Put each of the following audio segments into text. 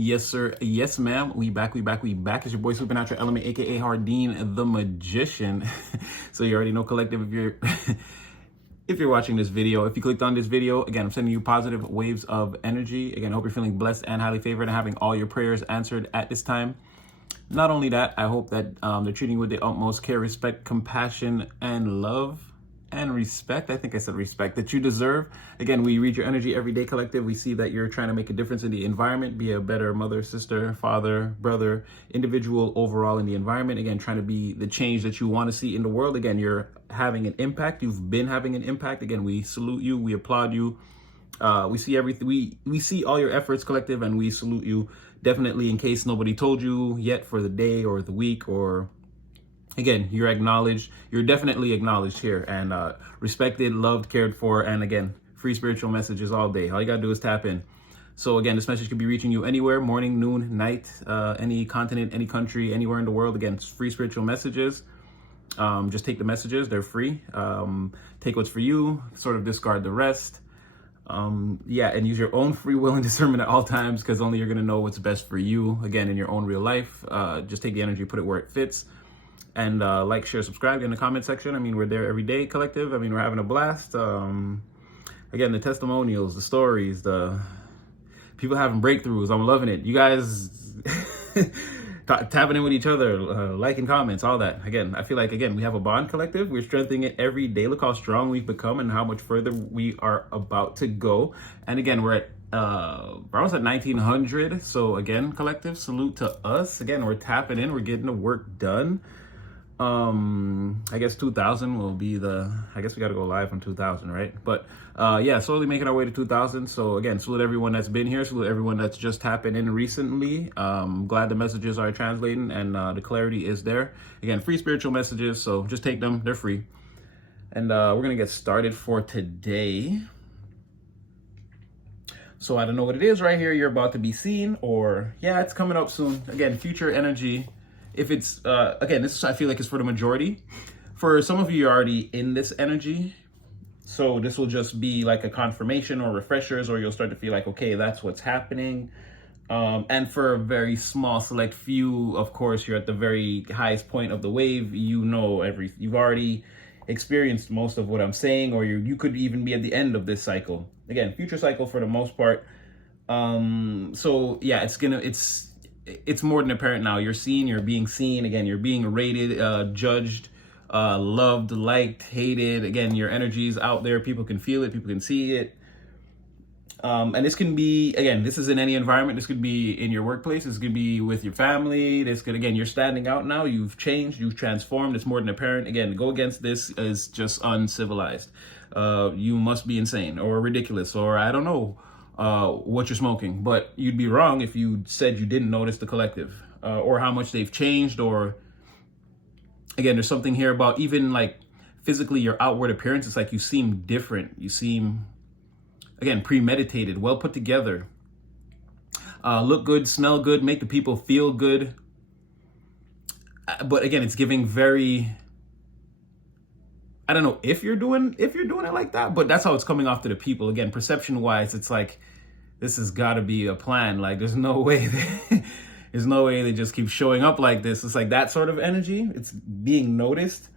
Yes, sir. Yes, ma'am. We back. It's your boy Supernatural Element, aka Hardeen the Magician. So you already know, collective, if you're if you're watching this video, if you clicked on this video, again, I'm sending you positive waves of energy. Again, I hope you're feeling blessed and highly favored and having all your prayers answered at this time. Not only that, I hope that they're treating you with the utmost care, respect, compassion, and love. And respect, I think I said respect, that you deserve. Again, we read your energy every day, collective. We see that you're trying to make a difference in the environment, be a better mother, sister, father, brother, individual overall in the environment. Again, trying to be the change that you want to see in the world. Again, you're having an impact. You've been having an impact. Again, we salute you. We applaud you. We see everything. We see all your efforts, collective, and we salute you. Definitely, in case nobody told you yet for the day or the week, or again, you're acknowledged. You're definitely acknowledged here and respected, loved, cared for. And again, free spiritual messages all day. All you gotta do is tap in. So again, this message could be reaching you anywhere, morning, noon, night, any continent, any country, anywhere in the world. Again, it's free spiritual messages. Just take the messages, they're free. Take what's for you, sort of discard the rest. Yeah, and use your own free will and discernment at all times, because only you're gonna know what's best for you, again, in your own real life. Just take the energy, put it where it fits. And like, share, subscribe in the comment section. I mean, we're there every day, collective. I mean, we're having a blast. Again, the testimonials, the stories, the people having breakthroughs. I'm loving it. You guys tapping in with each other, liking comments, all that. Again, I feel like, again, we have a bond, collective. We're strengthening it every day. Look how strong we've become and how much further we are about to go. And again, we're at almost at 1900. So again, collective, salute to us. Again, we're tapping in. We're getting the work done. I guess 2000 will be I guess we got to go live on 2000, right? But yeah, slowly making our way to 2000. So again, salute everyone that's been here, salute everyone that's just tapping in recently. Glad the messages are translating and the clarity is there. Again, free spiritual messages, so just take them, they're free. And we're gonna get started for today. So I don't know what it is right here you're about to be seeing, or yeah, it's coming up soon. Again, future energy. If it's, again, this I feel like is for the majority. For some of you, you're already in this energy. So this will just be like a confirmation or refreshers, or you'll start to feel like, okay, that's what's happening. And for a very small select few, of course, you're at the very highest point of the wave. You know you've already experienced most of what I'm saying, or you could even be at the end of this cycle. Again, future cycle for the most part. So yeah, it's more than apparent now. You're seen, you're being seen. Again, you're being rated, judged, loved, liked, hated. Again, your energy's out there. People can feel it. People can see it. And this can be, again, this is in any environment. This could be in your workplace. This could be with your family. This could, again, you're standing out now. You've changed. You've transformed. It's more than apparent. Again, to go against this is just uncivilized. You must be insane or ridiculous, or I don't know what you're smoking, but you'd be wrong if you said you didn't notice the collective, or how much they've changed. Or again, there's something here about even like physically your outward appearance. It's like you seem different. You seem, again, premeditated, well put together, look good, smell good, make the people feel good. But again, it's giving very, I don't know if you're doing it like that, but that's how it's coming off to the people. Again, perception wise, it's like, this has got to be a plan. Like, there's no way they just keep showing up like this. It's like that sort of energy. It's being noticed.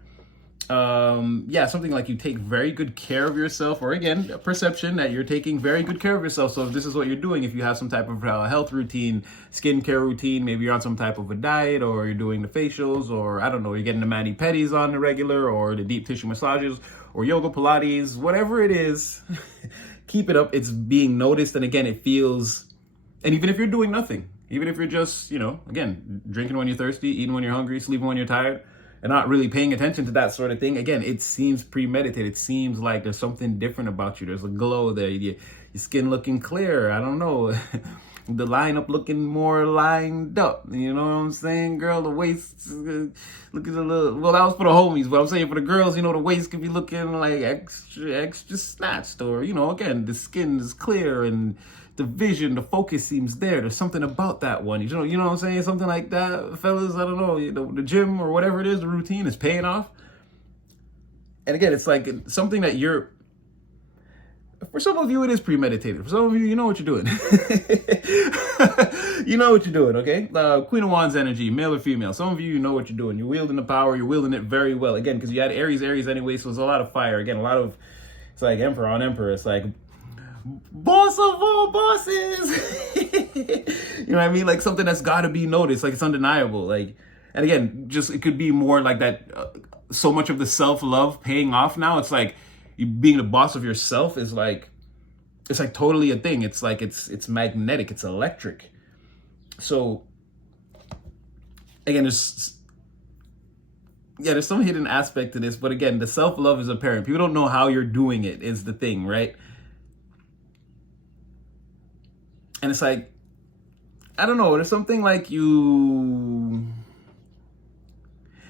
Yeah, something like you take very good care of yourself, or again, a perception that you're taking very good care of yourself. So if this is what you're doing, if you have some type of health routine, skincare routine, maybe you're on some type of a diet, or you're doing the facials, or I don't know, you're getting the mani-pedis on the regular, or the deep tissue massages, or yoga, Pilates, whatever it is, keep it up. It's being noticed. And again, it feels, and even if you're doing nothing, even if you're just, again, drinking when you're thirsty, eating when you're hungry, sleeping when you're tired, and not really paying attention to that sort of thing, again, it seems premeditated. It seems like there's something different about you. There's a glow there. Your skin looking clear. I don't know. The lineup looking more lined up. You know what I'm saying, girl? The waist looking a little, well, that was for the homies, but I'm saying for the girls, the waist could be looking like extra snatched, or, again, the skin is clear and the vision, the focus seems there. There's something about that one. You know what I'm saying? Something like that, fellas. I don't know. The gym or whatever it is, the routine is paying off. And again, it's like something that for some of you, it is premeditated. For some of you, you know what you're doing. You know what you're doing, okay? Queen of Wands energy, male or female. Some of you know what you're doing. You're wielding the power. You're wielding it very well. Again, because you had Aries anyway, so there's a lot of fire. Again, a lot of, it's like Emperor on Emperor. It's like, boss of all bosses. You know what I mean? Like something that's got to be noticed. Like it's undeniable. Like, and again, just it could be more like that. So much of the self-love paying off now. It's like you being the boss of yourself is like, it's like totally a thing. It's like it's magnetic. It's electric. So again, there's some hidden aspect to this, but again, the self-love is apparent. People don't know how you're doing it is the thing, right? And it's like, I don't know, there's something like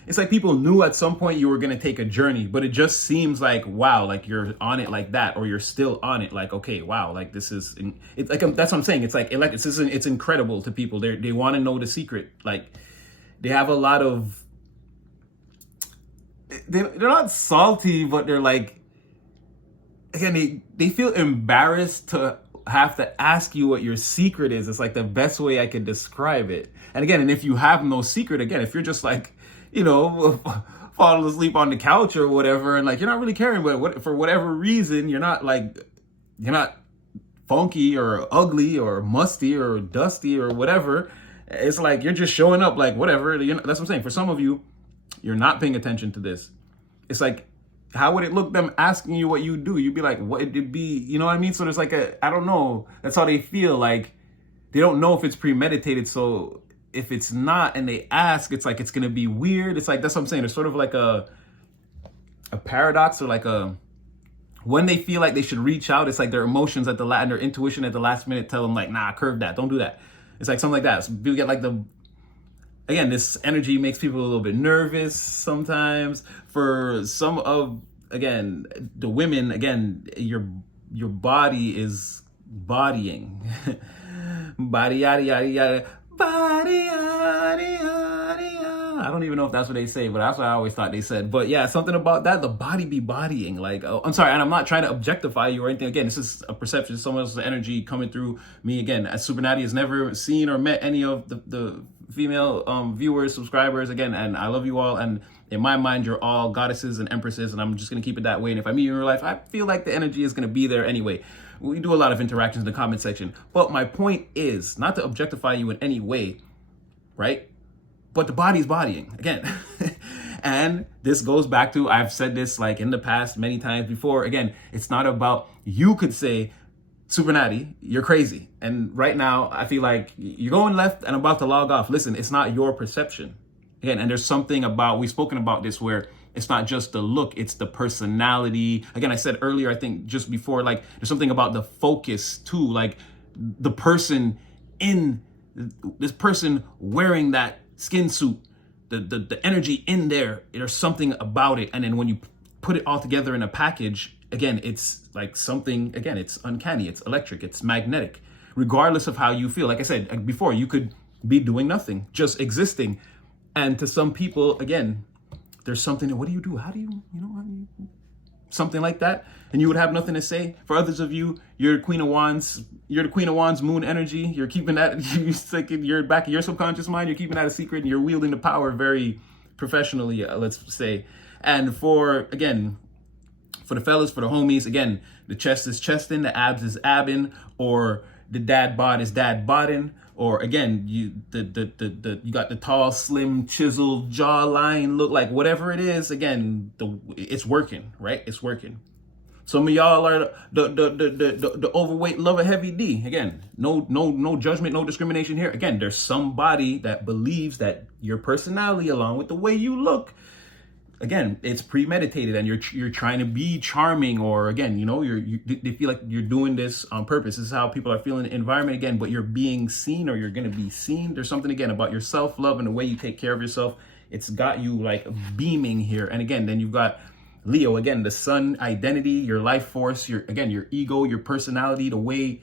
it's like people knew at some point you were going to take a journey, but it just seems like, wow, like you're on it like that, or you're still on it. Like, okay, wow, like this is, it's like, that's what I'm saying. It's like, it's incredible to people. They want to know the secret. Like they have a lot of, they're not salty, but they're like, again, they feel embarrassed to have to ask you what your secret is. It's like the best way I could describe it. And again, and if you have no secret, again, if you're just like, you know, falling asleep on the couch or whatever, and like you're not really caring, but for whatever reason, you're not funky or ugly or musty or dusty or whatever. It's like you're just showing up like whatever. That's what I'm saying. For some of you, you're not paying attention to this. It's like, how would it look them asking you what you do? You'd be like, what would it be? You know what I mean? So there's like I don't know. That's how they feel. Like they don't know if it's premeditated. So if it's not and they ask, it's like it's gonna be weird. It's like, that's what I'm saying. There's sort of like a paradox, or like when they feel like they should reach out, it's like their emotions and their intuition at the last minute tell them like, nah, curve that, don't do that. It's like something like that. So people get like again, this energy makes people a little bit nervous sometimes. For some of, again, the women, again, your body is bodying. Body yada yada yada. Body yada yada yada. I don't even know if that's what they say, but that's what I always thought they said. But yeah, something about that, the body be bodying. Like, oh, I'm sorry, and I'm not trying to objectify you or anything. Again, this is a perception, someone else's energy coming through me. Again, as Super Natty has never seen or met any of the female viewers, subscribers, again, and I love you all, and in my mind you're all goddesses and empresses, and I'm just gonna keep it that way. And if I meet you in real life, I feel like the energy is gonna be there anyway. We do a lot of interactions in the comment section, but my point is not to objectify you in any way, right? But the body's bodying again. And this goes back to, I've said this like in the past many times before. Again, it's not about, you could say, Super Natty, you're crazy. And right now, I feel like you're going left and about to log off. Listen, it's not your perception. Again, and there's something about, we've spoken about this, where it's not just the look, it's the personality. Again, I said earlier, I think just before, like there's something about the focus too, like the person this person wearing that skin suit, the energy in there, there's something about it. And then when you put it all together in a package, again, it's like something, again, it's uncanny, it's electric, it's magnetic, regardless of how you feel. Like I said before, you could be doing nothing, just existing. And to some people, again, there's something, what do you do? How do you something like that, and you would have nothing to say. For others of you, you're the Queen of Wands. You're the Queen of Wands moon energy. You're keeping that, you're back in your subconscious mind. You're keeping that a secret, and you're wielding the power very professionally, let's say. And for the fellas, for the homies, again, the chest is chesting, the abs is abbing, or the dad bod is dad bodding. Or again, you got the tall, slim, chiseled jawline look, like whatever it is. Again, it's working, right? It's working. Some of y'all are the overweight lover heavy D. Again, no judgment, no discrimination here. Again, there's somebody that believes that your personality, along with the way you look, again, it's premeditated, and you're trying to be charming, or again, they feel like you're doing this on purpose. This is how people are feeling in the environment, again, but you're being seen, or you're going to be seen. There's something, again, about your self-love and the way you take care of yourself. It's got you like beaming here. And again, then you've got Leo, again, the sun identity, your life force, your ego, your personality, the way,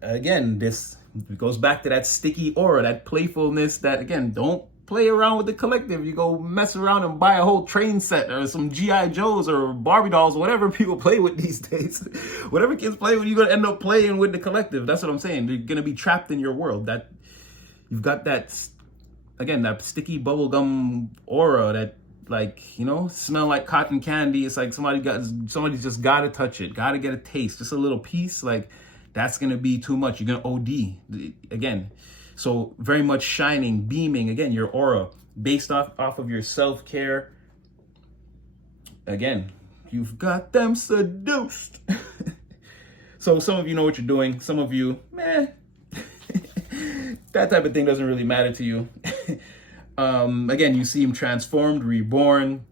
again, this goes back to that sticky aura, that playfulness, that, again, don't play around with the collective. You go mess around and buy a whole train set or some G.I. Joes or Barbie dolls, whatever people play with these days. Whatever kids play with, you're going to end up playing with the collective. That's what I'm saying. You're going to be trapped in your world. That you've got that, again, that sticky bubblegum aura that, like, you know, smell like cotton candy. It's like somebody's just got to touch it, got to get a taste, just a little piece. Like, that's going to be too much. You're going to OD again. So very much shining, beaming, again, your aura based off of your self-care. Again, you've got them seduced. So some of you know what you're doing. Some of you, meh, that type of thing doesn't really matter to you. Again, you seem transformed, reborn.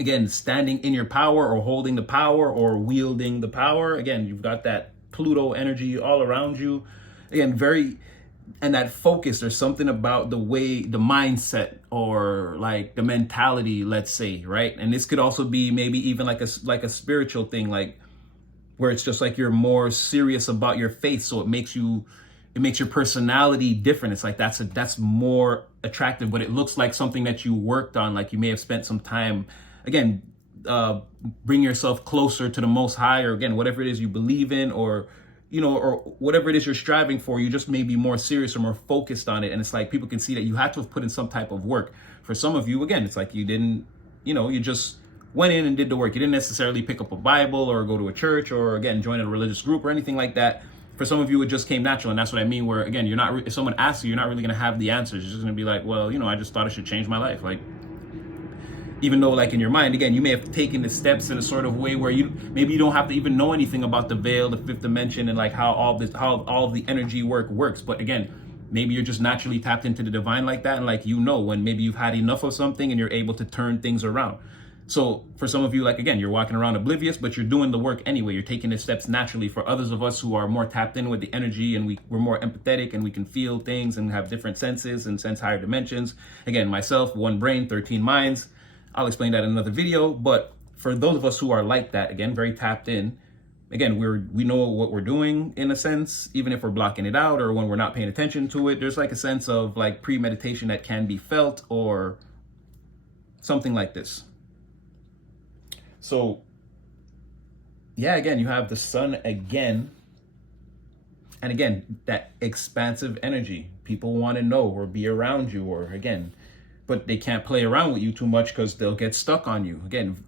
Again, standing in your power or holding the power or wielding the power. Again, you've got that Pluto energy all around you. Again, and that focus, there's something about the way, the mindset or like the mentality, let's say, right? And this could also be maybe even like a spiritual thing, like where it's just like you're more serious about your faith. So it makes your personality different. It's like that's more attractive, but it looks like something that you worked on, like you may have spent some time, again, bring yourself closer to the Most High, or again, whatever it is you believe in, or, you know, or whatever it is you're striving for, you just may be more serious or more focused on it. And it's like people can see that you had to have put in some type of work. For some of you, again, it's like you didn't, you know, you just went in and did the work. You didn't necessarily pick up a Bible or go to a church or, again, join a religious group or anything like that. For some of you, it just came natural. And that's what I mean, where, again, if someone asks you, you're not really going to have the answers. You're just going to be like, well, you know, I just thought I should change my life. Like, even though, like, in your mind, again, you may have taken the steps in a sort of way where maybe you don't have to even know anything about the veil, the fifth dimension, and like how all of the energy works. But again, maybe you're just naturally tapped into the divine like that, and like, you know, when maybe you've had enough of something and you're able to turn things around. So for some of you, like, again, you're walking around oblivious, but you're doing the work anyway. You're taking the steps naturally. For others of us who are more tapped in with the energy, and we're more empathetic and we can feel things and have different senses and sense higher dimensions. Again, myself, one brain, 13 minds. I'll explain that in another video. But for those of us who are like that, again, very tapped in, again, we know what we're doing in a sense, even if we're blocking it out or when we're not paying attention to it. There's like a sense of like premeditation that can be felt or something like this. So yeah, again, you have the sun again. And again, that expansive energy. People want to know or be around you, or again, but they can't play around with you too much because they'll get stuck on you. Again,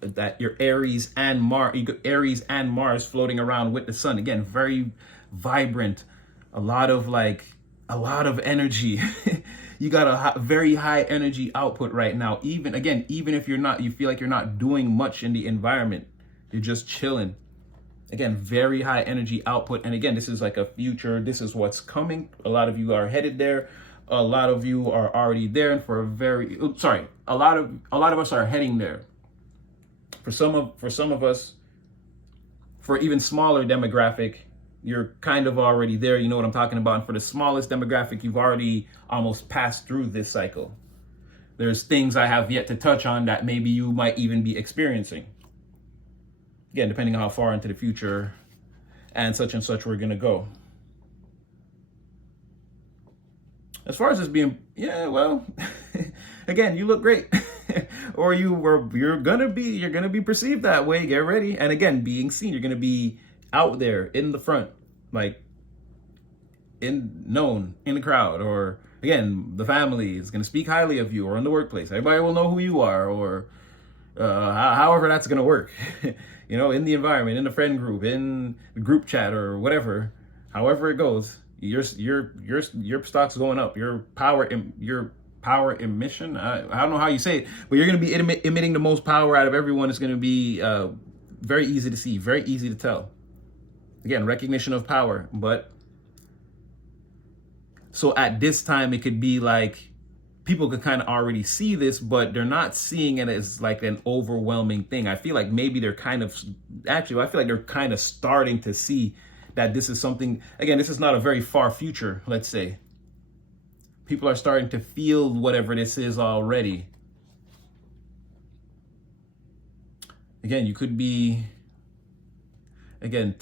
that your Aries and Mars floating around with the sun. Again, very vibrant, a lot of energy. You got a very high energy output right now. Even if you feel like you're not doing much in the environment, you're just chilling. Again, very high energy output. And again, this is like a future. This is what's coming. A lot of you are headed there. A lot of you are already there, and a lot of us are heading there. For some of us, for even smaller demographic, you're kind of already there. You know what I'm talking about. And for the smallest demographic, you've already almost passed through this cycle. There's things I have yet to touch on that maybe you might even be experiencing. Again, depending on how far into the future and such we're gonna go. As far as this being, yeah, well, again, you look great. Or you're gonna be perceived that way. Get ready. And again, being seen, you're gonna be out there in the front, like known in the crowd, or again, the family is gonna speak highly of you, or in the workplace, everybody will know who you are, or however that's gonna work. You know, in the environment, in the friend group, in the group chat, or whatever, however it goes. Your stock's going up. Your power emission. I don't know how you say it, but you're going to be emitting the most power out of everyone. It's going to be very easy to see, very easy to tell. Again, recognition of power. But so at this time, it could be like people could kind of already see this, but they're not seeing it as like an overwhelming thing. I feel like maybe they're kind of starting to see that this is something, again, this is not a very far future, let's say. People are starting to feel whatever this is already. Again, you could be, again,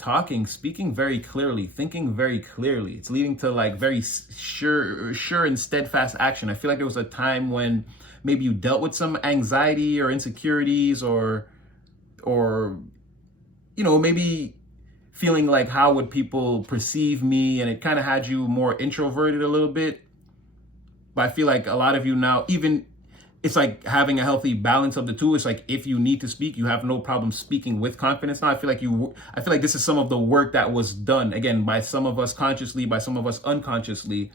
speaking very clearly, thinking very clearly. It's leading to like very sure and steadfast action. I feel like there was a time when maybe you dealt with some anxiety or insecurities, or maybe feeling like, how would people perceive me, and it kind of had you more introverted a little bit. But I feel like a lot of you now, even, it's like having a healthy balance of the two. It's like, if you need to speak, you have no problem speaking with confidence now. I feel like this is some of the work that was done, again, by some of us consciously, by some of us unconsciously.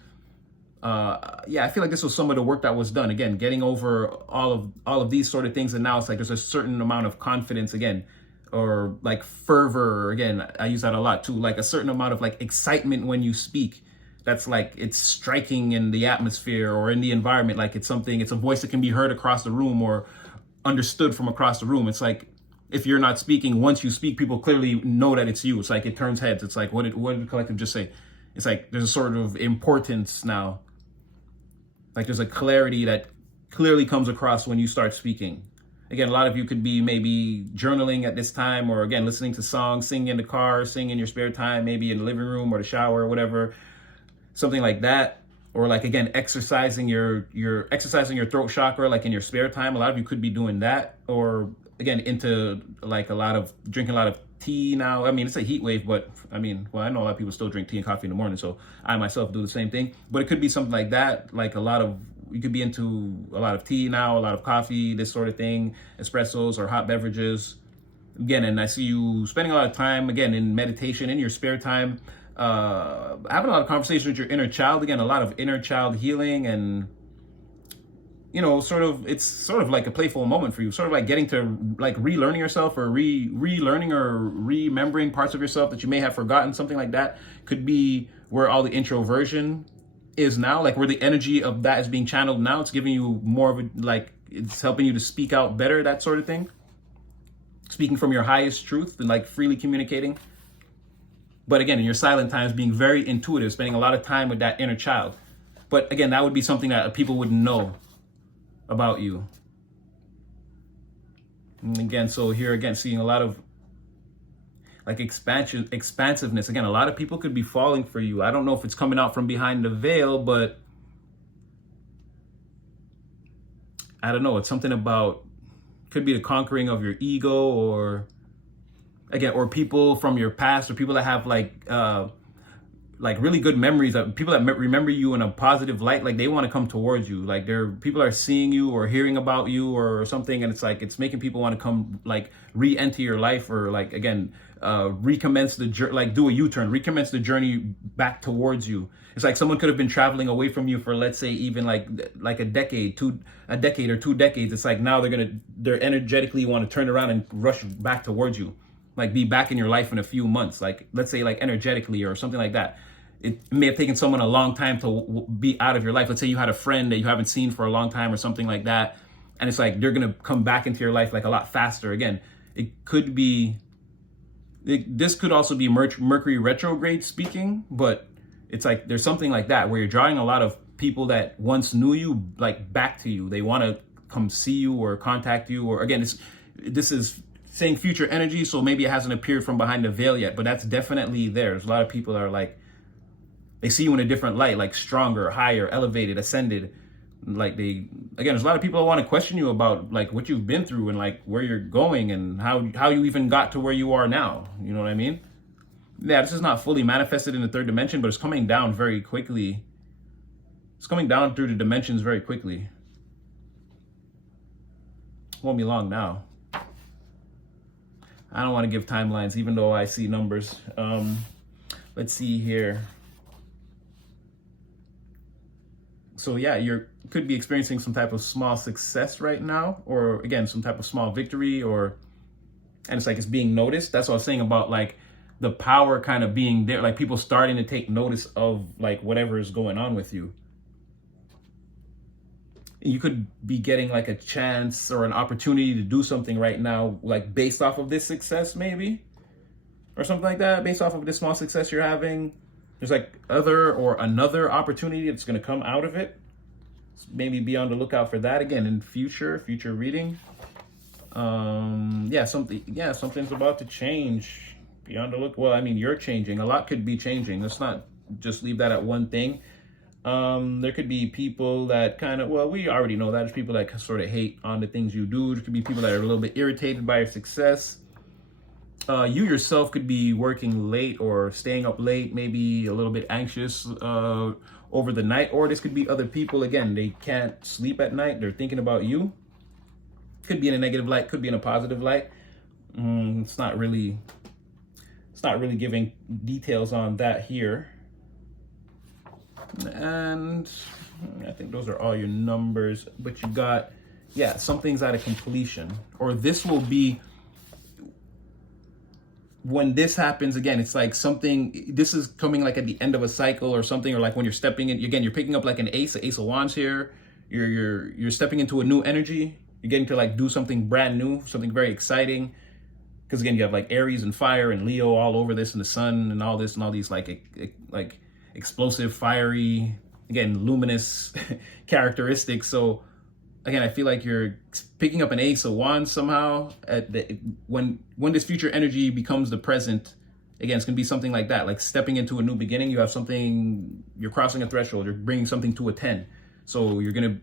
I feel like this was some of the work that was done, again, getting over all of these sort of things. And now it's like there's a certain amount of confidence, again, or like fervor, again, I use that a lot too, like a certain amount of like excitement when you speak. That's like, it's striking in the atmosphere or in the environment. Like it's a voice that can be heard across the room or understood from across the room. It's like, if you're not speaking, once you speak, people clearly know that it's you. It's like, it turns heads. It's like, what did the collective just say? It's like, there's a sort of importance now. Like there's a clarity that clearly comes across when you start speaking. Again, a lot of you could be maybe journaling at this time, or again, listening to songs, singing in the car, singing in your spare time, maybe in the living room or the shower or whatever, something like that. Or like, again, exercising your throat chakra, like in your spare time. A lot of you could be doing that. Or again, into like drinking a lot of tea now. I mean, it's a heat wave, but I mean, well, I know a lot of people still drink tea and coffee in the morning, so I myself do the same thing. But it could be something like that, like you could be into a lot of tea now, a lot of coffee, this sort of thing, espressos or hot beverages. Again, and I see you spending a lot of time, again, in meditation, in your spare time, having a lot of conversations with your inner child. Again, a lot of inner child healing, and it's sort of like a playful moment for you, sort of like getting to like relearning yourself, or relearning or remembering parts of yourself that you may have forgotten. Something like that could be where all the introversion is now, like where the energy of that is being channeled now. It's giving you more of a, like, it's helping you to speak out better, that sort of thing. Speaking from your highest truth and like freely communicating. But again, in your silent times, being very intuitive, spending a lot of time with that inner child. But again, that would be something that people would know about you. And again, so here again, seeing a lot of like expansiveness. Again, a lot of people could be falling for you. I don't know if it's coming out from behind the veil, but I don't know. It's something about, could be the conquering of your ego, or again, or people from your past, or people that have like really good memories, that people that remember you in a positive light, like they want to come towards you. Like people are seeing you or hearing about you or something, and it's like, it's making people want to come, like re-enter your life, or like, again, recommence the journey, like do a U-turn, recommence the journey back towards you. It's like someone could have been traveling away from you for, let's say, even like a decade or 2 decades. It's like now they're energetically want to turn around and rush back towards you, like be back in your life in a few months, like let's say like energetically or something like that. It may have taken someone a long time to be out of your life. Let's say you had a friend that you haven't seen for a long time or something like that, and it's like they're gonna come back into your life like a lot faster. Again, this could also be Mercury retrograde speaking, but it's like there's something like that where you're drawing a lot of people that once knew you like back to you. They want to come see you or contact you, or again, this is saying future energy, so maybe it hasn't appeared from behind the veil yet, but that's definitely there. There's a lot of people that are like, they see you in a different light, like stronger, higher, elevated, ascended. Like there's a lot of people that want to question you about like what you've been through and like where you're going and how you even got to where you are now. You know what I mean? Yeah, this is not fully manifested in the third dimension, but it's coming down very quickly. It's coming down through the dimensions very quickly. Won't be long now. I don't want to give timelines, even though I see numbers. Let's see here. So yeah, could be experiencing some type of small success right now, or again, some type of small victory, and it's like it's being noticed. That's what I was saying about like the power kind of being there, like people starting to take notice of like whatever is going on with you. You could be getting like a chance or an opportunity to do something right now, like based off of this success, maybe, or something like that, based off of this small success you're having. There's like another opportunity that's going to come out of it. So maybe be on the lookout for that again in future reading. Something's about to change. beyond the look. Well, I mean, you're changing. A lot could be changing. Let's not just leave that at one thing. There could be people that kind of, well, we already know that. There's people that sort of hate on the things you do. There could be people that are a little bit irritated by your success. You yourself could be working late or staying up late, maybe a little bit anxious over the night. Or this could be other people, again, they can't sleep at night. They're thinking about you. Could be in a negative light, could be in a positive light. It's not really giving details on that here. And I think those are all your numbers, but you got, yeah, something's at a completion, or this will be, when this happens again, it's like something, this is coming like at the end of a cycle or something, or like when you're stepping in, again, you're picking up like an ace of wands here. You're stepping into a new energy. You're getting to like do something brand new, something very exciting. Because again, you have like Aries and fire and Leo all over this, and the sun and all this and all these like explosive, fiery, again, luminous characteristics. So again, I feel like you're picking up an ace of wands somehow at when this future energy becomes the present. Again, it's gonna be something like that, like stepping into a new beginning. You have something, you're crossing a threshold, you're bringing something to a 10. So you're gonna,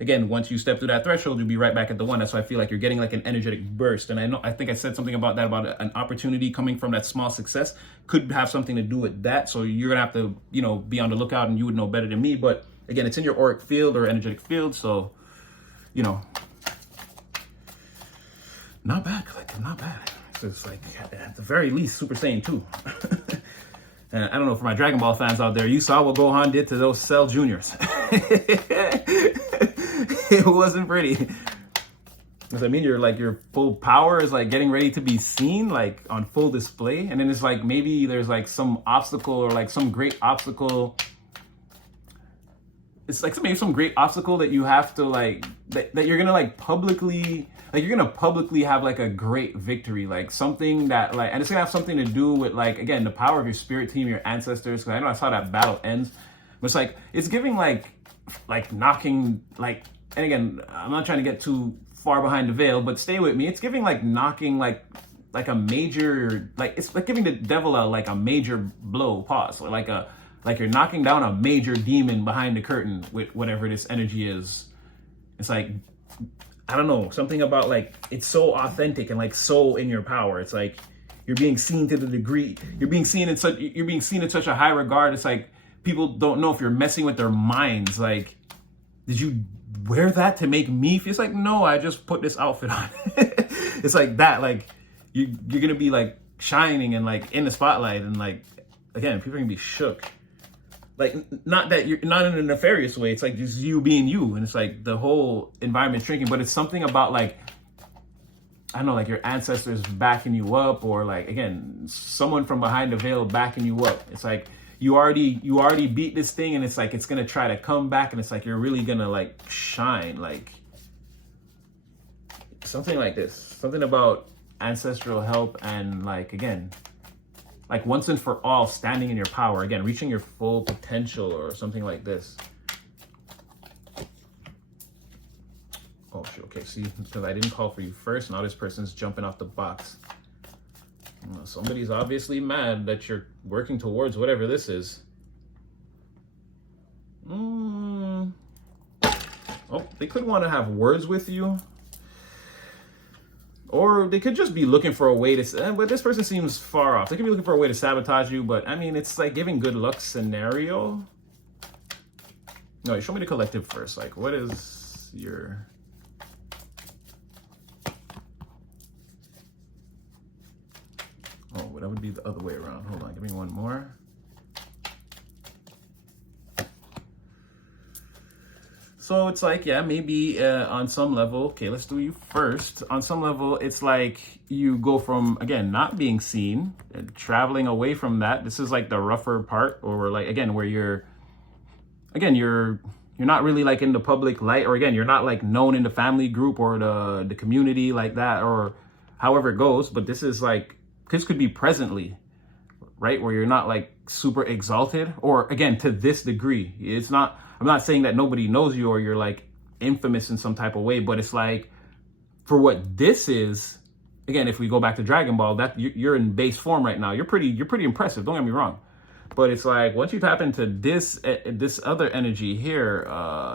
again, once you step through that threshold, you'll be right back at the 1. That's why I feel like you're getting like an energetic burst. And I think I said something about that, about an opportunity coming from that small success could have something to do with that. So you're gonna have to, be on the lookout, and you would know better than me. But again, it's in your auric field or energetic field. So, not bad, collective, not bad. So it's like, at the very least, Super Saiyan 2. And I don't know, for my Dragon Ball fans out there, you saw what Gohan did to those Cell Juniors. It wasn't pretty. Does that mean your full power is like getting ready to be seen, like on full display? And then it's like, maybe there's like some obstacle, or like some great obstacle. It's like maybe some great obstacle that you have to like, that you're gonna like publicly, like you're gonna publicly have like a great victory, like something that like, and it's gonna have something to do with like, again, the power of your spirit team, your ancestors. Cause I know that's how that battle ends, but it's like, it's giving like knocking, like, and again, I'm not trying to get too far behind the veil, but stay with me. It's giving like knocking, like a major, like it's like giving the devil a major blow, pause, or like you're knocking down a major demon behind the curtain with whatever this energy is. It's like, I don't know, something about like, it's so authentic and like so in your power. It's like you're being seen to the degree, you're being seen in such a high regard. It's like people don't know if you're messing with their minds. Like, did you wear that to make me feel? It's like, no, I just put this outfit on. It's like that, like you're gonna be like shining and like in the spotlight, and like, again, people are gonna be shook. Like, not that you're not in a nefarious way. It's like just you being you. And it's like the whole environment's shrinking, but it's something about like, I don't know, like your ancestors backing you up, or like, again, someone from behind the veil backing you up. It's like, you already beat this thing, and it's like, it's going to try to come back, and it's like, you're really going to like shine, like something like this, something about ancestral help. And like, again, like once and for all, standing in your power, again, reaching your full potential, or something like this. Oh, shit. Okay, see, because I didn't call for you first, now this person's jumping off the box. Somebody's obviously mad that you're working towards whatever this is. Oh, they could want to have words with you. Or they could just be looking for a way to, but this person seems far off. They could be looking for a way to sabotage you, but I mean, it's like giving good luck scenario. No, show me the collective first. Like, what is your... Oh, that would be the other way around. Hold on, give me one more. So it's like, yeah, maybe on some level, okay, let's do you first. On some level, it's like you go from, again, not being seen, traveling away from that. This is like the rougher part, or like, again, where you're not really like in the public light, or again, you're not like known in the family group or the community like that, or however it goes. But this is like, this could be presently, right? Where you're not like super exalted, or again, to this degree. It's not, I'm not saying that nobody knows you or you're like infamous in some type of way, but it's like, for what this is, again, if we go back to Dragon Ball, that you're in base form right now. You're pretty impressive. Don't get me wrong. But it's like once you tap into this other energy here,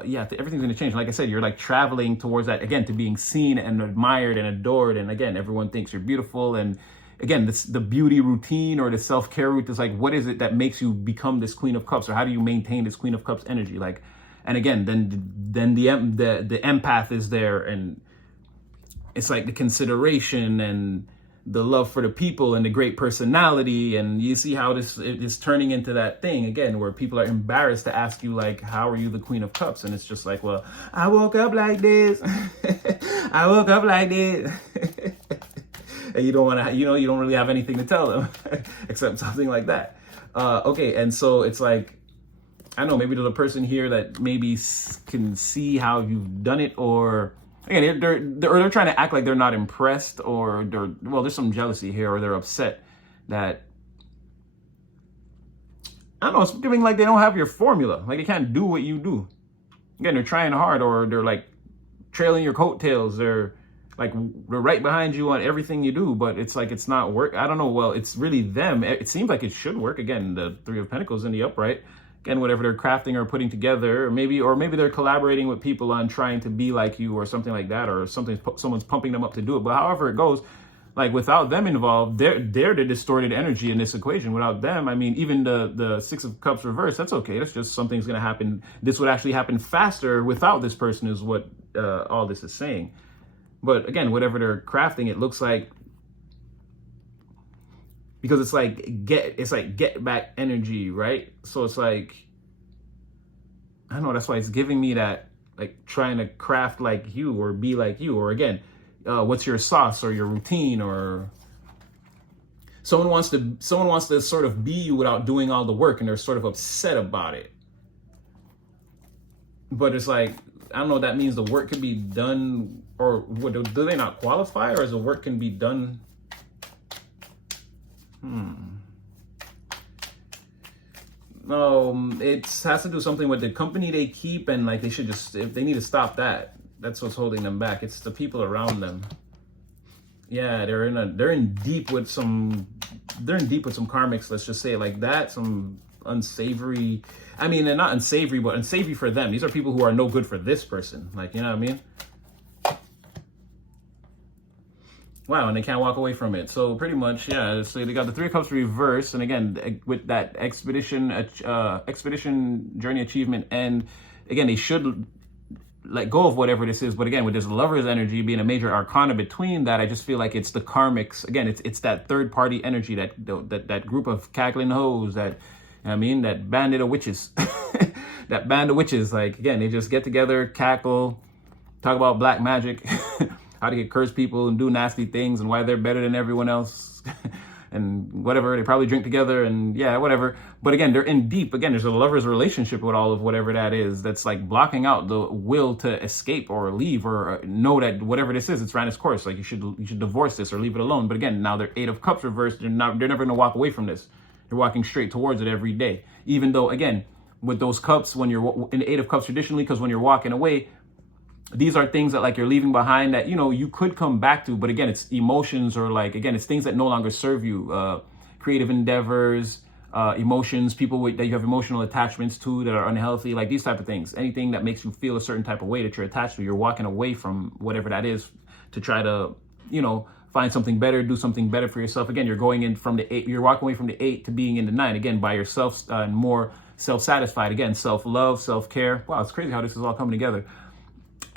yeah, everything's gonna change. Like I said, you're like traveling towards that again, to being seen and admired and adored, and again, everyone thinks you're beautiful. And again, the beauty routine or the self-care route is like, what is it that makes you become this Queen of Cups, or how do you maintain this Queen of Cups energy? Like, and again, then the empath is there, and it's like the consideration and the love for the people and the great personality. And you see how this is turning into that thing again, where people are embarrassed to ask you like, how are you the Queen of Cups? And it's just like, well, I woke up like this. I woke up like this. And you don't want to, you don't really have anything to tell them except something like that. Okay. And so it's like, I don't know, maybe there's a person here that maybe can see how you've done it, or again, they're trying to act like they're not impressed, or there's some jealousy here, or they're upset that, I don't know, it's giving like they don't have your formula, like they can't do what you do. Again, they're trying hard, or they're like trailing your coattails. They're right behind you on everything you do, but it's like it's not work. I don't know. Well, it's really them. It seems like it should work. Again, the Three of Pentacles in the upright. Again, whatever they're crafting or putting together, or maybe they're collaborating with people on trying to be like you, or something like that, or someone's pumping them up to do it. But however it goes, like without them involved, they're the distorted energy in this equation. Without them, I mean, even the Six of Cups reverse, that's okay. That's just something's going to happen. This would actually happen faster without this person, is what all this is saying. But again, whatever they're crafting, it looks like, because it's like get back energy, right? So it's like, I don't know, that's why it's giving me that, like trying to craft like you, or be like you, or again, what's your sauce or your routine, or someone wants to sort of be you without doing all the work, and they're sort of upset about it. But it's like, I don't know, that means the work can be done, or what, do they not qualify, or is the work can be done? No, it has to do something with the company they keep, and like they need to stop that. That's what's holding them back. It's the people around them. Yeah, they're in deep with some karmics, let's just say it like that. Some unsavory, I mean, they're not unsavory, but unsavory for them. These are people who are no good for this person. Like, you know what I mean? Wow, and they can't walk away from it. So pretty much, yeah. So they got the Three of Cups reverse, and again, with that expedition journey achievement, and again, they should let go of whatever this is. But again, with this Lover's energy being a major arcana between that, I just feel like it's the karmics. Again, it's that third party energy, that group of cackling hoes, that, I mean, that bandit of witches, that band of witches. Like, again, they just get together, cackle, talk about black magic. How to get cursed people and do nasty things, and why they're better than everyone else and whatever. They probably drink together, and yeah, whatever. But again, they're in deep. Again, there's a lover's relationship with all of whatever that is, that's like blocking out the will to escape or leave, or know that whatever this is, it's ran its course. Like you should divorce this or leave it alone. But again, now they're Eight of Cups reversed. They're never going to walk away from this. They're walking straight towards it every day. Even though, again, with those cups, when you're in the Eight of Cups traditionally, because when you're walking away, these are things that like you're leaving behind that, you know, you could come back to. But again, it's emotions, or like, again, it's things that no longer serve you. Creative endeavors, emotions, people that you have emotional attachments to that are unhealthy, like these type of things. Anything that makes you feel a certain type of way that you're attached to, you're walking away from whatever that is to try to, you know, find something better, do something better for yourself. Again, you're going in from the 8, you're walking away from the 8 to being in the 9, again, by yourself, and more self-satisfied. Again, self-love, self-care. Wow, it's crazy how this is all coming together.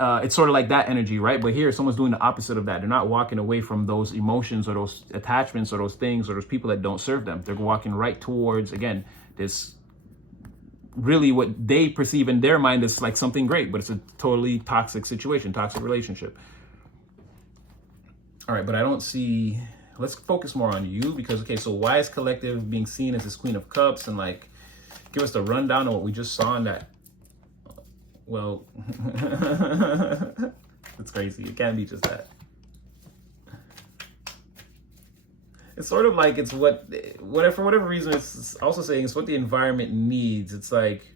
It's sort of like that energy, right? But here, someone's doing the opposite of that. They're not walking away from those emotions or those attachments or those things or those people that don't serve them. They're walking right towards, again, this really what they perceive in their mind is like something great, but it's a totally toxic situation, toxic relationship. All right, but I don't see, let's focus more on you, because, okay, so why is collective being seen as this Queen of Cups? And like, give us the rundown of what we just saw in that. Well, it's crazy. It can't be just that. It's sort of like it's for whatever reason, it's also saying it's what the environment needs. It's like,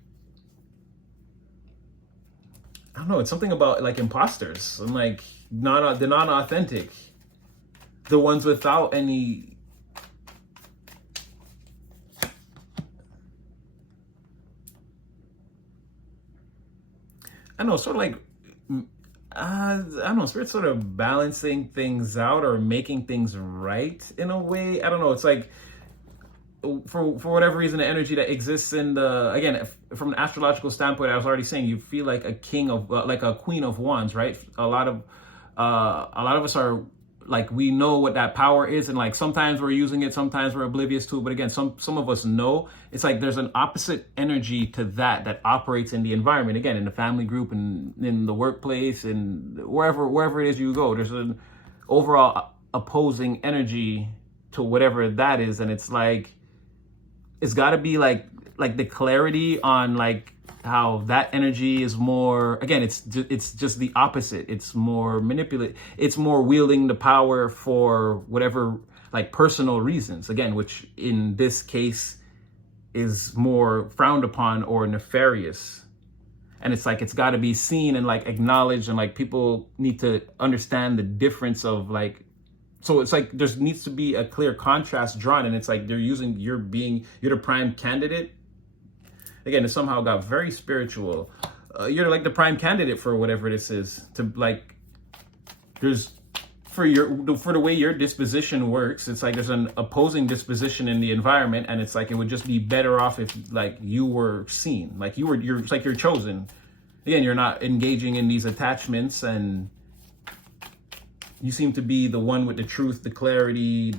I don't know, it's something about like imposters and like they're not authentic. the ones without any, I don't know, sort of like, I don't know, Spirit sort of balancing things out or making things right in a way. I don't know. It's like, for whatever reason, the energy that exists in the, again, from an astrological standpoint, I was already saying, you feel like a king of, like a queen of wands, right? A lot of us are like, we know what that power is, and like sometimes we're using it, sometimes we're oblivious to it. But again, some of us know. It's like there's an opposite energy to that operates in the environment, again, in the family group and in the workplace and wherever it is you go. There's an overall opposing energy to whatever that is, and it's like, it's got to be like the clarity on like how that energy is more, again, it's just the opposite. It's more manipulate, it's more wielding the power for whatever, like, personal reasons, again, which in this case is more frowned upon or nefarious. And it's like, it's got to be seen and like acknowledged, and like people need to understand the difference of like, so it's like there needs to be a clear contrast drawn, and it's like you're the prime candidate. Again, it somehow got very spiritual. You're like the prime candidate for whatever this is. To like, there's for the way your disposition works. It's like there's an opposing disposition in the environment, and it's like it would just be better off if like you were seen, like it's like you're chosen. Again, you're not engaging in these attachments, and you seem to be the one with the truth, the clarity,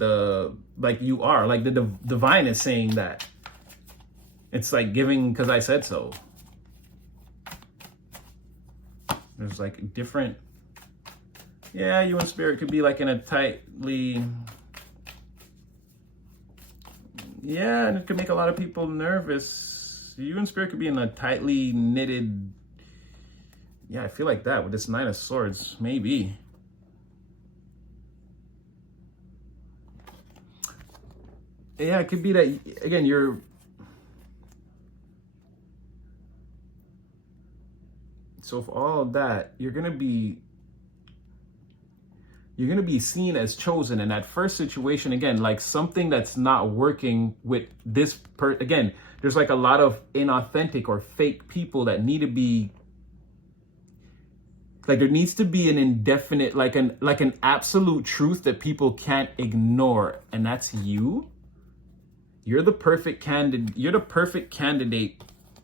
like you are, like the divine is saying that. It's like giving because I said so. There's like different, yeah, you and Spirit could be like in a tightly, yeah, and it could make a lot of people nervous. You and Spirit could be in a tightly knitted, yeah, I feel like that with this Nine of Swords, maybe. Yeah, it could be that, again, so for all of that, you're gonna be seen as chosen in that first situation. Again, like something that's not working with this again, there's like a lot of inauthentic or fake people that need to be, like there needs to be an indefinite, like an absolute truth that people can't ignore, and that's you. You're the perfect candidate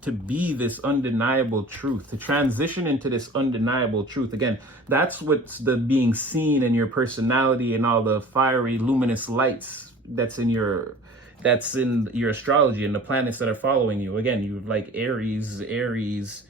to be this undeniable truth, to transition into this undeniable truth. Again, that's what's the being seen in your personality and all the fiery, luminous lights that's in your astrology and the planets that are following you. Again, you like Aries,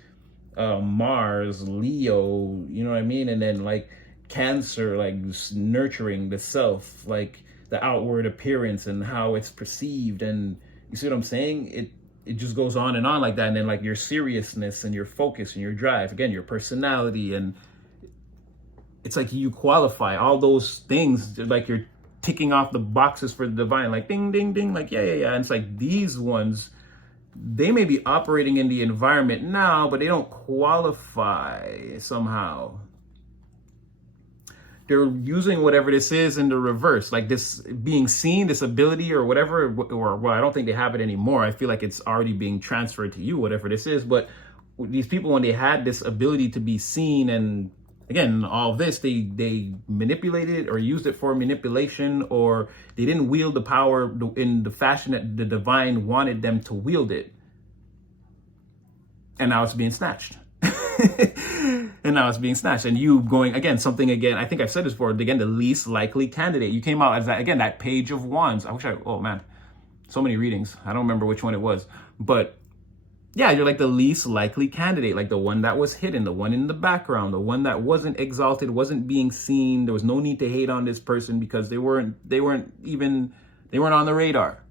Mars, Leo, you know what I mean? And then like Cancer, like nurturing the self, like the outward appearance and how it's perceived. And you see what I'm saying? It just goes on and on like that. And then like your seriousness and your focus and your drive, again, your personality, and it's like you qualify all those things, like you're ticking off the boxes for the divine, like ding, ding, ding, like yeah. And it's like these ones, they may be operating in the environment now, but they don't qualify somehow. They're using whatever this is in the reverse, like this being seen, this ability or whatever, or well, I don't think they have it anymore. I feel like it's already being transferred to you, whatever this is. But these people, when they had this ability to be seen, and again, all of this, they manipulated it or used it for manipulation, or they didn't wield the power in the fashion that the divine wanted them to wield it. And now it's being snatched. And now it's being snatched. And you going, again, I think I've said this before, again, the least likely candidate. You came out as that, again, that Page of Wands. Oh man, so many readings. I don't remember which one it was. But yeah, you're like the least likely candidate, like the one that was hidden, the one in the background, the one that wasn't exalted, wasn't being seen. There was no need to hate on this person because they weren't on the radar.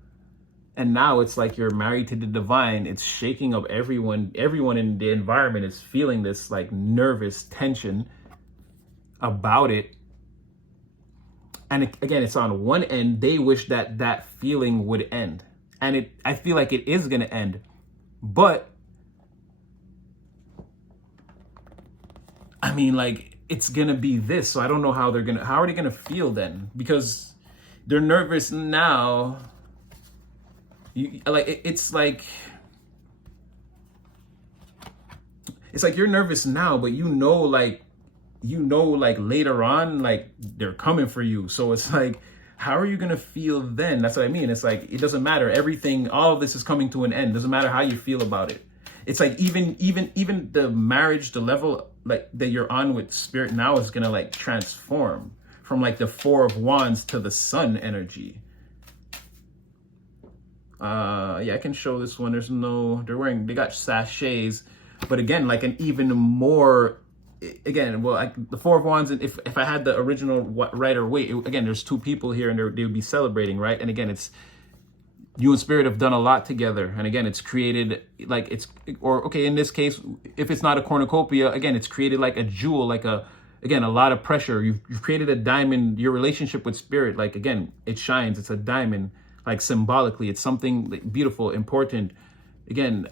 And now it's like you're married to the divine. It's shaking up everyone. Everyone in the environment is feeling this like nervous tension about it. And again, it's on one end, they wish that feeling would end. And I feel like it is going to end. But I mean, like, it's gonna be this. So I don't know how how are they gonna feel then? Because they're nervous now. It's like you're nervous now, but like later on, like they're coming for you. So it's like, how are you gonna feel then? That's what I mean. It's like, it doesn't matter. Everything, all of this is coming to an end. Doesn't matter how you feel about it. It's like even the marriage, the level like that you're on with spirit now is gonna like transform from like the Four of Wands to the Sun energy. Yeah, I can show this one. They got sachets, but again, like an even more, again, well, the Four of Wands, and if I had the original Rider Waite, again, there's two people here and they would be celebrating, right? And again, it's you and spirit have done a lot together, and again, it's created like in this case, if it's not a cornucopia, again, it's created like a jewel, like a lot of pressure. You've created a diamond. Your relationship with spirit, like again, it shines. It's a diamond, like symbolically, it's something like beautiful, important. Again,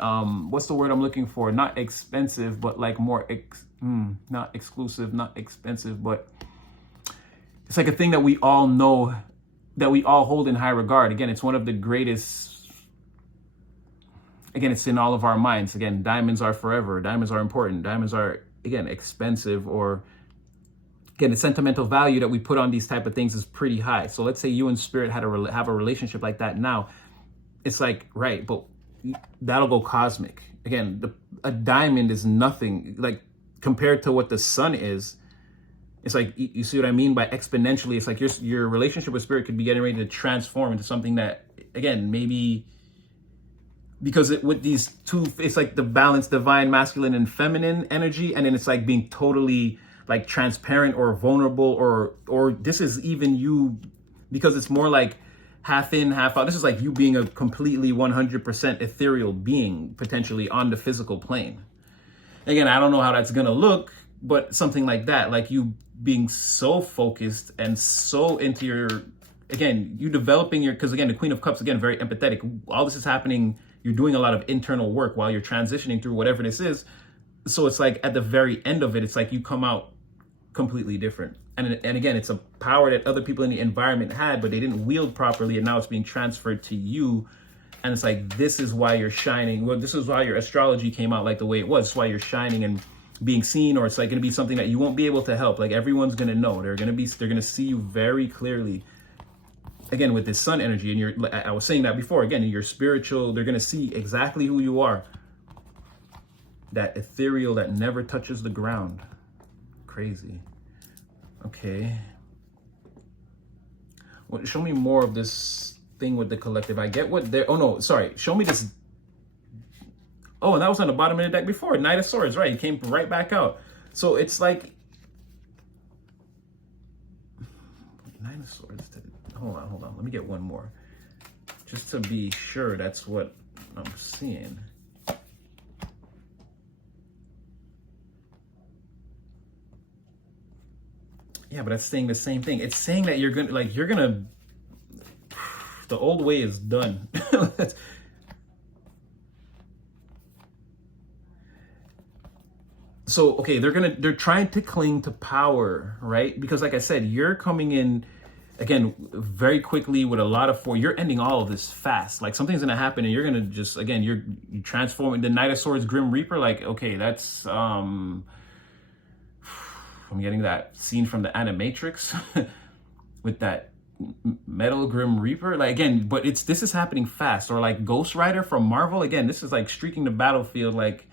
what's the word I'm looking for? Not expensive, but like more not exclusive, not expensive, but it's like a thing that we all know, that we all hold in high regard. Again, it's one of the greatest. Again, it's in all of our minds. Again, diamonds are forever. Diamonds are important. Diamonds are, again, expensive, or again, the sentimental value that we put on these type of things is pretty high. So let's say you and spirit have a relationship like that now. It's like, right, but that'll go cosmic. Again, a diamond is nothing like compared to what the sun is. It's like, you see what I mean by exponentially? It's like your relationship with spirit could be getting ready to transform into something that, again, maybe because with these two, it's like the balance, divine, masculine and feminine energy. And then it's like being totally like transparent or vulnerable, or this is even you, because it's more like half in, half out. This is like you being a completely 100% ethereal being, potentially on the physical plane. Again, I don't know how that's gonna look, but something like that, like you being so focused and so into your, again, you developing your, because again, the Queen of Cups, again, very empathetic. All this is happening, you're doing a lot of internal work while you're transitioning through whatever this is. So it's like at the very end of it, it's like you come out completely different. And again, it's a power that other people in the environment had, but they didn't wield properly, and now it's being transferred to you. And it's like, this is why you're shining. Well, this is why your astrology came out like the way it was. It's why you're shining and being seen, or it's like going to be something that you won't be able to help. Like everyone's going to know. They're going to see you very clearly. Again, with this sun energy, and I was saying that before, again, you're spiritual, they're going to see exactly who you are. That ethereal that never touches the ground. Crazy. Okay. Well, show me more of this thing with the collective. I get what they're, oh no, sorry. Show me this. Oh, and that was on the bottom of the deck before. Knight of Swords, right? It came right back out. So it's like, Knight of Swords. Hold on. Let me get one more. Just to be sure that's what I'm seeing. Yeah, but that's saying the same thing. It's saying that you're gonna, the old way is done. So, okay, they're trying to cling to power, right? Because like I said, you're coming in, again, very quickly with a lot of force. You're ending all of this fast. Like something's gonna happen and you're gonna just, again, you're transforming. The Knight of Swords, Grim Reaper, like, okay, that's, I'm getting that scene from the Animatrix with that metal Grim Reaper. Like, again, but this is happening fast. Or like Ghost Rider from Marvel. Again, this is like streaking the battlefield. Like,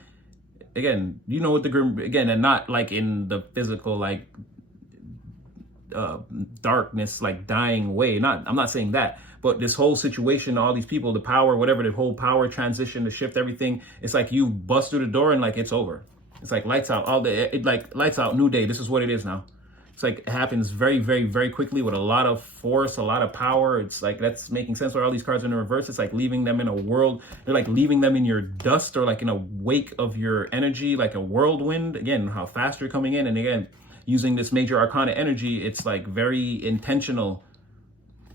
again, you know what the Grim, again, and not like in the physical, like darkness, like dying way. I'm not saying that, but this whole situation, all these people, the power, whatever, the whole power transition, to shift everything. It's like you bust through the door and like it's over. It's like lights out all day. Like lights out, new day. This is what it is now. It's like it happens very, very, very quickly with a lot of force, a lot of power. It's like that's making sense where all these cards are in reverse. It's like leaving them in a world. They're like leaving them in your dust, or like in a wake of your energy, like a whirlwind. Again, how fast you're coming in. And again, using this major arcana energy, it's like very intentional.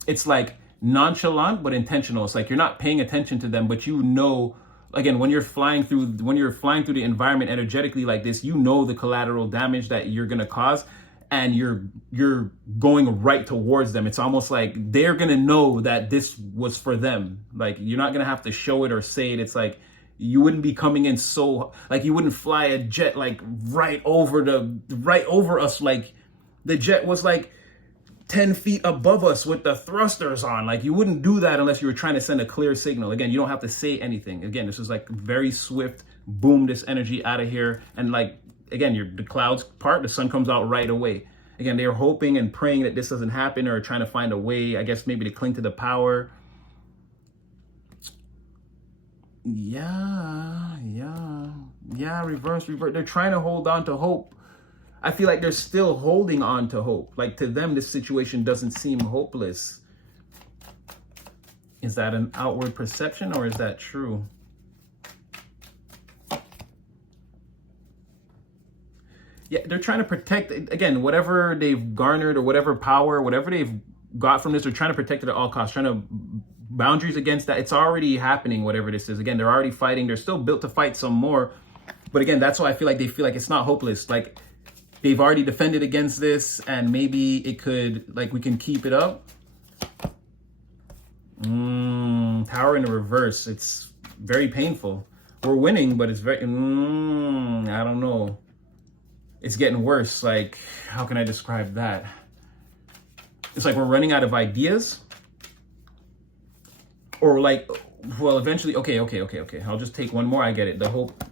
It's like nonchalant, but intentional. It's like you're not paying attention to them, but you know again, when you're flying through the environment energetically like this, you know the collateral damage that you're going to cause, and you're going right towards them. It's almost like they're going to know that this was for them. Like, you're not going to have to show it or say it. It's like you wouldn't be coming in so, like, you wouldn't fly a jet like right over us. Like, the jet was like 10 feet above us with the thrusters on. Like, you wouldn't do that unless you were trying to send a clear signal. Again, you don't have to say anything. Again, this is like very swift, boom, this energy out of here. And like, again, the clouds part, the sun comes out right away. Again, they're hoping and praying that this doesn't happen, or trying to find a way, I guess, maybe to cling to the power. Yeah, reverse. They're trying to hold on to hope. I feel like they're still holding on to hope. Like, to them, this situation doesn't seem hopeless. Is that an outward perception, or is that true? Yeah, they're trying to protect, again, whatever they've garnered or whatever power, whatever they've got from this, they're trying to protect it at all costs, trying to boundaries against that. It's already happening, whatever this is. Again, they're already fighting. They're still built to fight some more. But again, that's why I feel like they feel like it's not hopeless. Like, they've already defended against this, and maybe it could, like, we can keep it up. Power in the reverse. It's very painful. We're winning, but it's very, I don't know. It's getting worse. Like, how can I describe that? It's like we're running out of ideas. Or like, well, eventually, okay. I'll just take one more. I get it. The hope.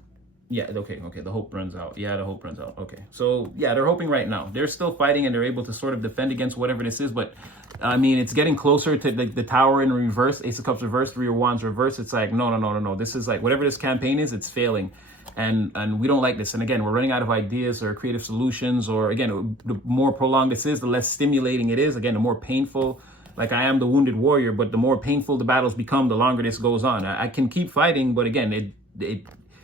Yeah, okay. The hope runs out. Yeah, the hope runs out. Okay. So, yeah, they're hoping right now. They're still fighting, and they're able to sort of defend against whatever this is. But, I mean, it's getting closer to the tower in reverse, Ace of Cups reverse, Three of Wands reverse. It's like, no. This is like, whatever this campaign is, it's failing. And we don't like this. And again, we're running out of ideas or creative solutions. Or, again, the more prolonged this is, the less stimulating it is. Again, the more painful. Like, I am the wounded warrior, but the more painful the battles become, the longer this goes on. I can keep fighting, but again,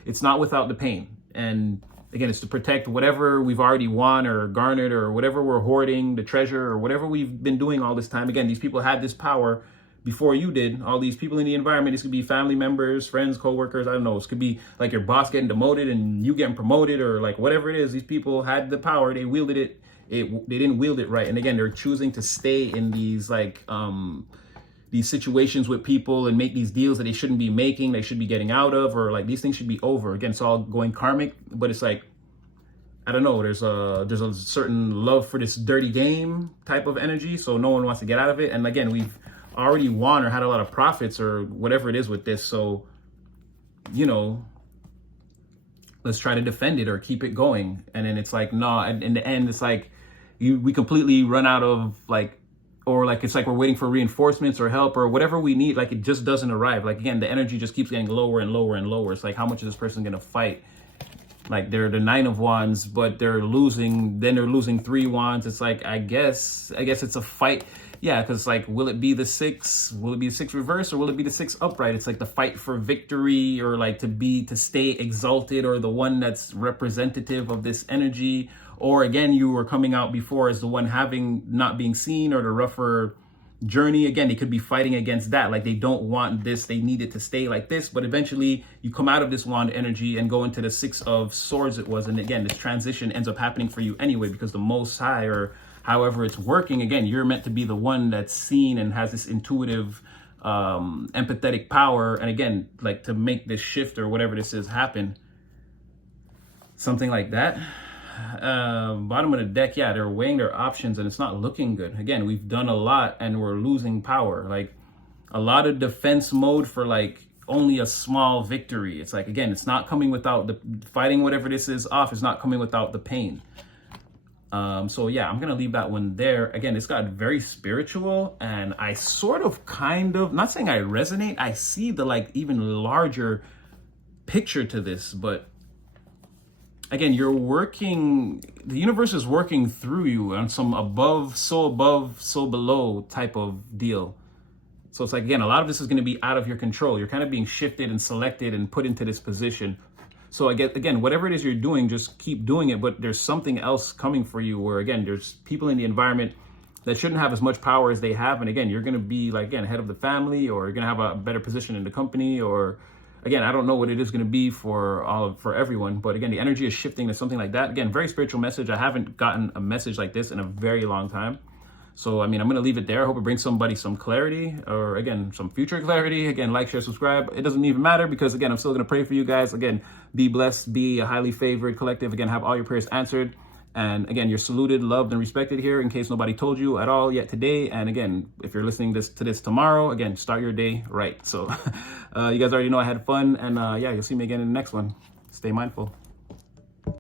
it's not without the pain. And again, it's to protect whatever we've already won or garnered, or whatever we're hoarding, the treasure, or whatever we've been doing all this time. Again, these people had this power before you did. All these people in the environment, this could be family members, friends, co-workers, I don't know. This could be like your boss getting demoted and you getting promoted, or like whatever it is. These people had the power, they wielded it. They didn't wield it right. And again, they're choosing to stay in these like these situations with people and make these deals that they shouldn't be making, they should be getting out of, or like these things should be over. Again, it's all going karmic, but it's like, I don't know, there's a certain love for this dirty game type of energy, so no one wants to get out of it. And again, we've already won or had a lot of profits or whatever it is with this, so, you know, let's try to defend it or keep it going. And then it's like, no, in the end, it's like we completely run out of like, or like, it's like we're waiting for reinforcements or help or whatever we need. Like, it just doesn't arrive. Like, again, the energy just keeps getting lower and lower and lower. It's like, how much is this person going to fight? Like, they're the Nine of Wands, but they're losing. Then they're losing 3 wands. It's like, I guess it's a fight. Yeah, because like, will it be the 6? Will it be the 6 reverse, or will it be the 6 upright? It's like the fight for victory, or like to stay exalted, or the one that's representative of this energy. Or again, you were coming out before as the one not being seen, or the rougher journey. Again, they could be fighting against that. Like, they don't want this, they need it to stay like this. But eventually you come out of this wand energy and go into the 6 of swords it was. And again, this transition ends up happening for you anyway, because the Most High, or however it's working, again, you're meant to be the one that's seen and has this intuitive, empathetic power. And again, like, to make this shift or whatever this is happen, something like that. Bottom of the deck, yeah, they're weighing their options and it's not looking good. Again, we've done a lot and we're losing power. Like, a lot of defense mode for like only a small victory. It's like, again, it's not coming without the fighting, whatever this is off, it's not coming without the pain. So yeah, I'm gonna leave that one there. Again, it's got very spiritual, and I sort of kind of, not saying I resonate, I see the like even larger picture to this. But again, you're working, the universe is working through you on some above, so below type of deal. So it's like, again, a lot of this is going to be out of your control. You're kind of being shifted and selected and put into this position. So I get, again, whatever it is you're doing, just keep doing it. But there's something else coming for you where, again, there's people in the environment that shouldn't have as much power as they have. And again, you're going to be like, again, head of the family, or you're going to have a better position in the company, or again, I don't know what it is going to be for everyone, but again, the energy is shifting to something like that. Again, very spiritual message. I haven't gotten a message like this in a very long time. So, I mean, I'm going to leave it there. I hope it brings somebody some clarity, or again, some future clarity. Again, like, share, subscribe. It doesn't even matter, because again, I'm still going to pray for you guys. Again, be blessed, be a highly favored collective. Again, have all your prayers answered. And again, you're saluted, loved, and respected here, in case nobody told you at all yet today. And again, if you're listening to this tomorrow, again, start your day right. So you guys already know I had fun. And yeah, you'll see me again in the next one. Stay mindful.